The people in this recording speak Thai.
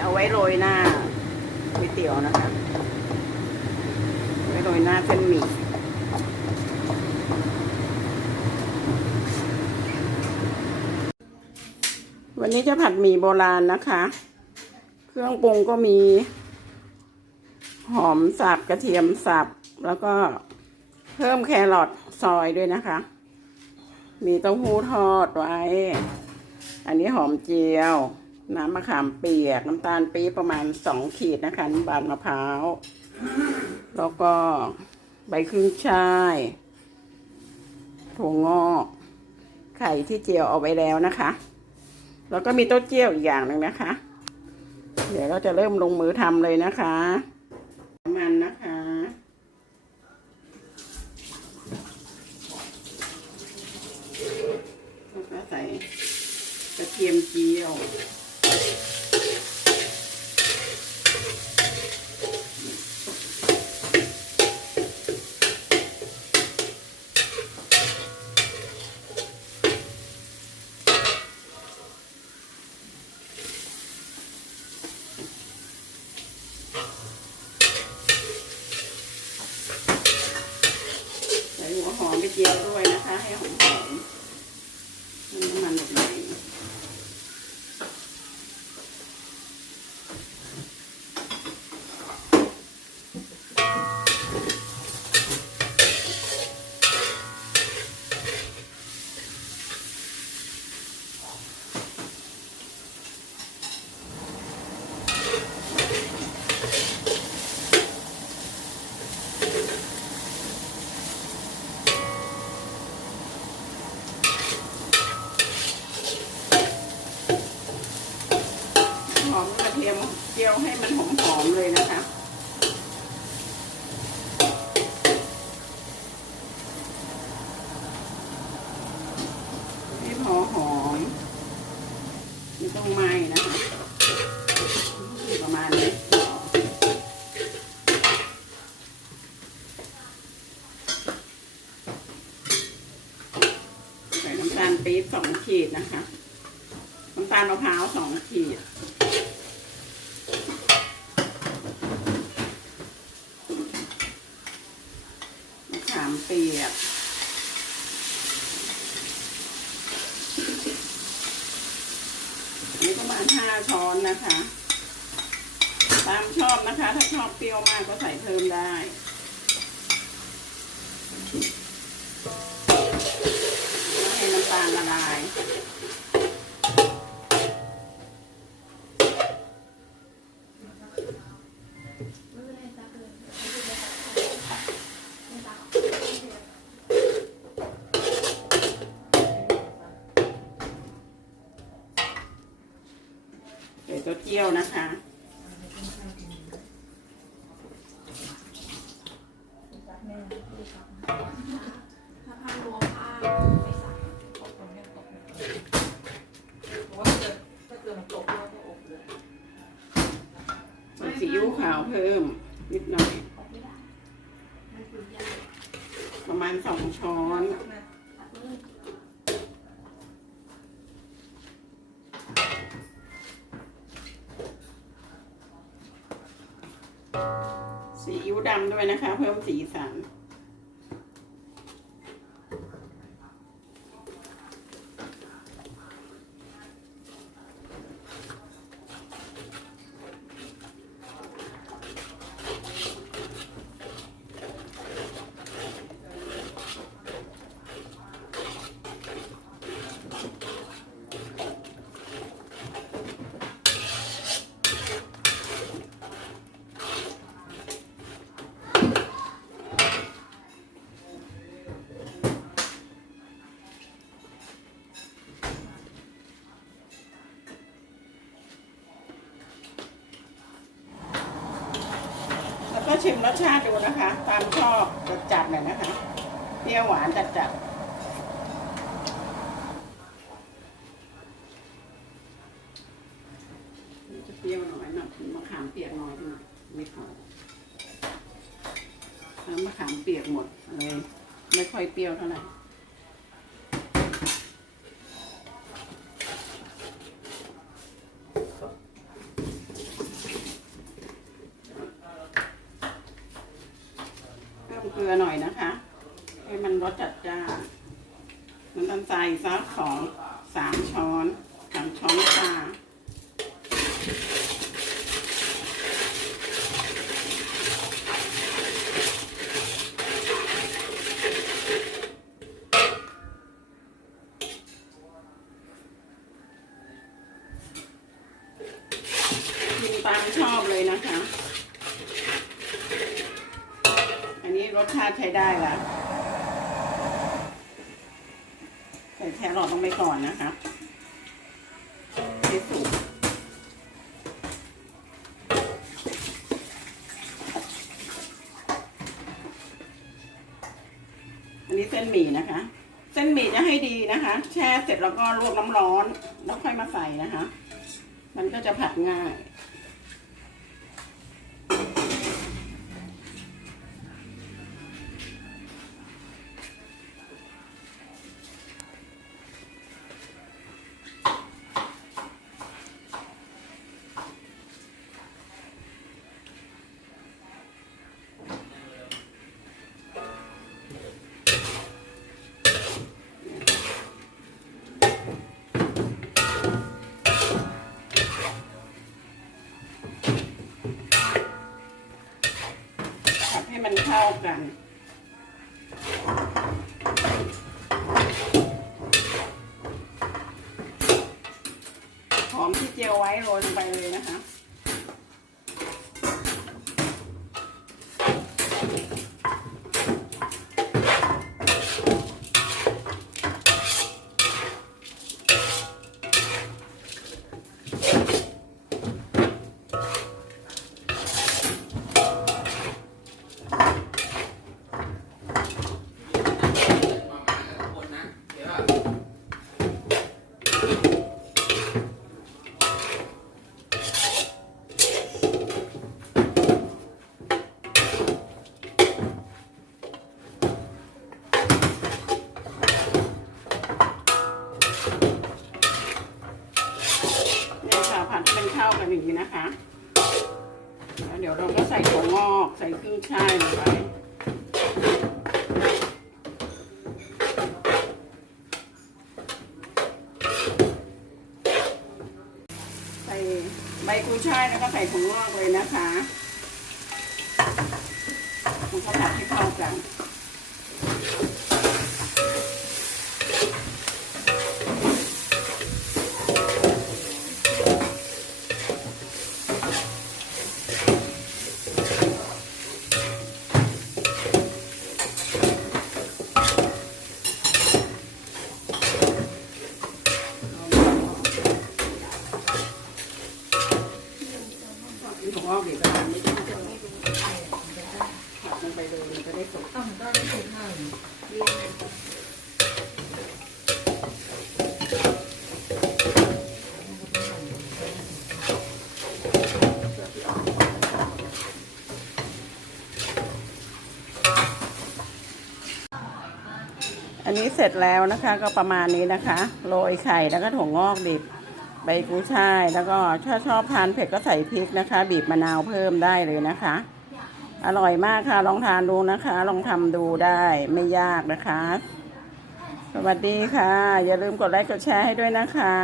เอาไว้โรยหน้าก๋วยเตี๋ยวนะคะ ไว้โรยหน้าเส้นหมี่วันนี้จะผัดหมี่โบราณนะคะ เครื่องปรุงก็มี หอมสับกระเทียมสับ แล้วก็เพิ่มแครอทซอยด้วยนะคะ มีเต้าหู้ทอดไว้ อันนี้หอมเจียว น้ำมะขามเปียก น้ำตาลปี๊บประมาณสองขีดนะคะ น้ำบานมะพร้าว แล้วก็ใบครึ่งช่ายถั่วงอก ไข่ที่เจียวเอาไว้แล้วนะคะ แล้วก็มีเต้าเจี้ยวอีกอย่างหนึ่งนะคะ เดี๋ยวเราจะเริ่มลงมือทำเลยนะคะมันนะคะแล้วก็ใส่กระเทียมเจียว ใส่หัวหอมไปเจียวด้วยนะคะ ให้หอมหอมๆให้น้ำมันหมดเลยหอมกระเทียมเจียว ให้มันหอมๆเลยนะคะให้พอหอมไม่ต้องไหม้นะคะประมาณนี้ใส่น้ำตาลปี๊บสองขีดนะคะน้ำตาลมะพร้าวสองขีด มะขามเปียก อั นนี้ประมาณห้าช้อนนะคะ ตามชอบนะคะ ถ้าชอบเปรี้ยวมากก็ใส่เพิ่มได้ให้น้ำตาลละลาย จียวนะคะถ้าทำรวมผ้าไม่ใส่ถ้าเกิดมันตกแล้วก็อบเลยใส่ซีอิ๊วขาวเพิ่ม นิดหน่อย ประมาณสองช้อน ตัดเลย ซีอิ๊ว ดำด้วยนะคะ เพิ่มสีสัน ชิมรสชาติดูนะคะ ตามชอบจัดๆหน่อยนะคะเปรี้ยวหวานจัดๆจะเปรี้ยวหน่อยหน่อยมะขามเปียกน้อยหน่อยไม่พอมะขามเปียกหมดเลยไม่ค่อยเปรี้ยวเท่าไหร่ หน่อยนะคะ ให้มันรสจัดจ้านน้ำตาลทรายสักสองสอนสามช้อนชา กินตามชอบเลยนะคะ อันนี้ รสชาติใช้ได้ละใส่แครอทลงไปก่อนนะคะให้สุกอันนี้เส้นหมี่นะคะ เส้นหมี่จะให้ดีนะคะ แช่เสร็จแล้วก็ลวกน้ำร้อน แล้วค่อยมาใส่นะคะ มันก็จะผัดง่าย เข้ากันหอมที่เจียวไว้โรยลงไปเลยนะคะ เนี่ยค่ะผัดให้มันเข้ากันอย่างนี้นะคะ แล้วเดี๋ยวเราก็ใส่ถั่ว งอกใส่ขึ้นช่ายลงไปใส่ใบกุ้ยช่ายแล้วก็ใส่ถั่วงอกเลยนะคะมันก็ผัดให้เข้ากัน ถั่วงอกเดี๋ยวจะทำไม่ได้ผัดลงไปเลยมันจะได้สุก ต้องก็ได้ถึงหนึ่ง อันนี้ เสร็จแล้วนะคะ ก็ประมาณนี้นะคะ โรยไข่แล้วก็ถั่วงอกดิบใบกุ้ยช่าย แล้วก็ถ้าชอบทานเผ็ดก็ใส่พริกนะคะ บีบมะนาวเพิ่มได้เลยนะคะ อร่อยมากค่ะ ลองทานดูนะคะ ลองทำดูได้ไม่ยากนะคะ สวัสดีค่ะ อย่าลืมกดไลค์กดแชร์ให้ด้วยนะคะ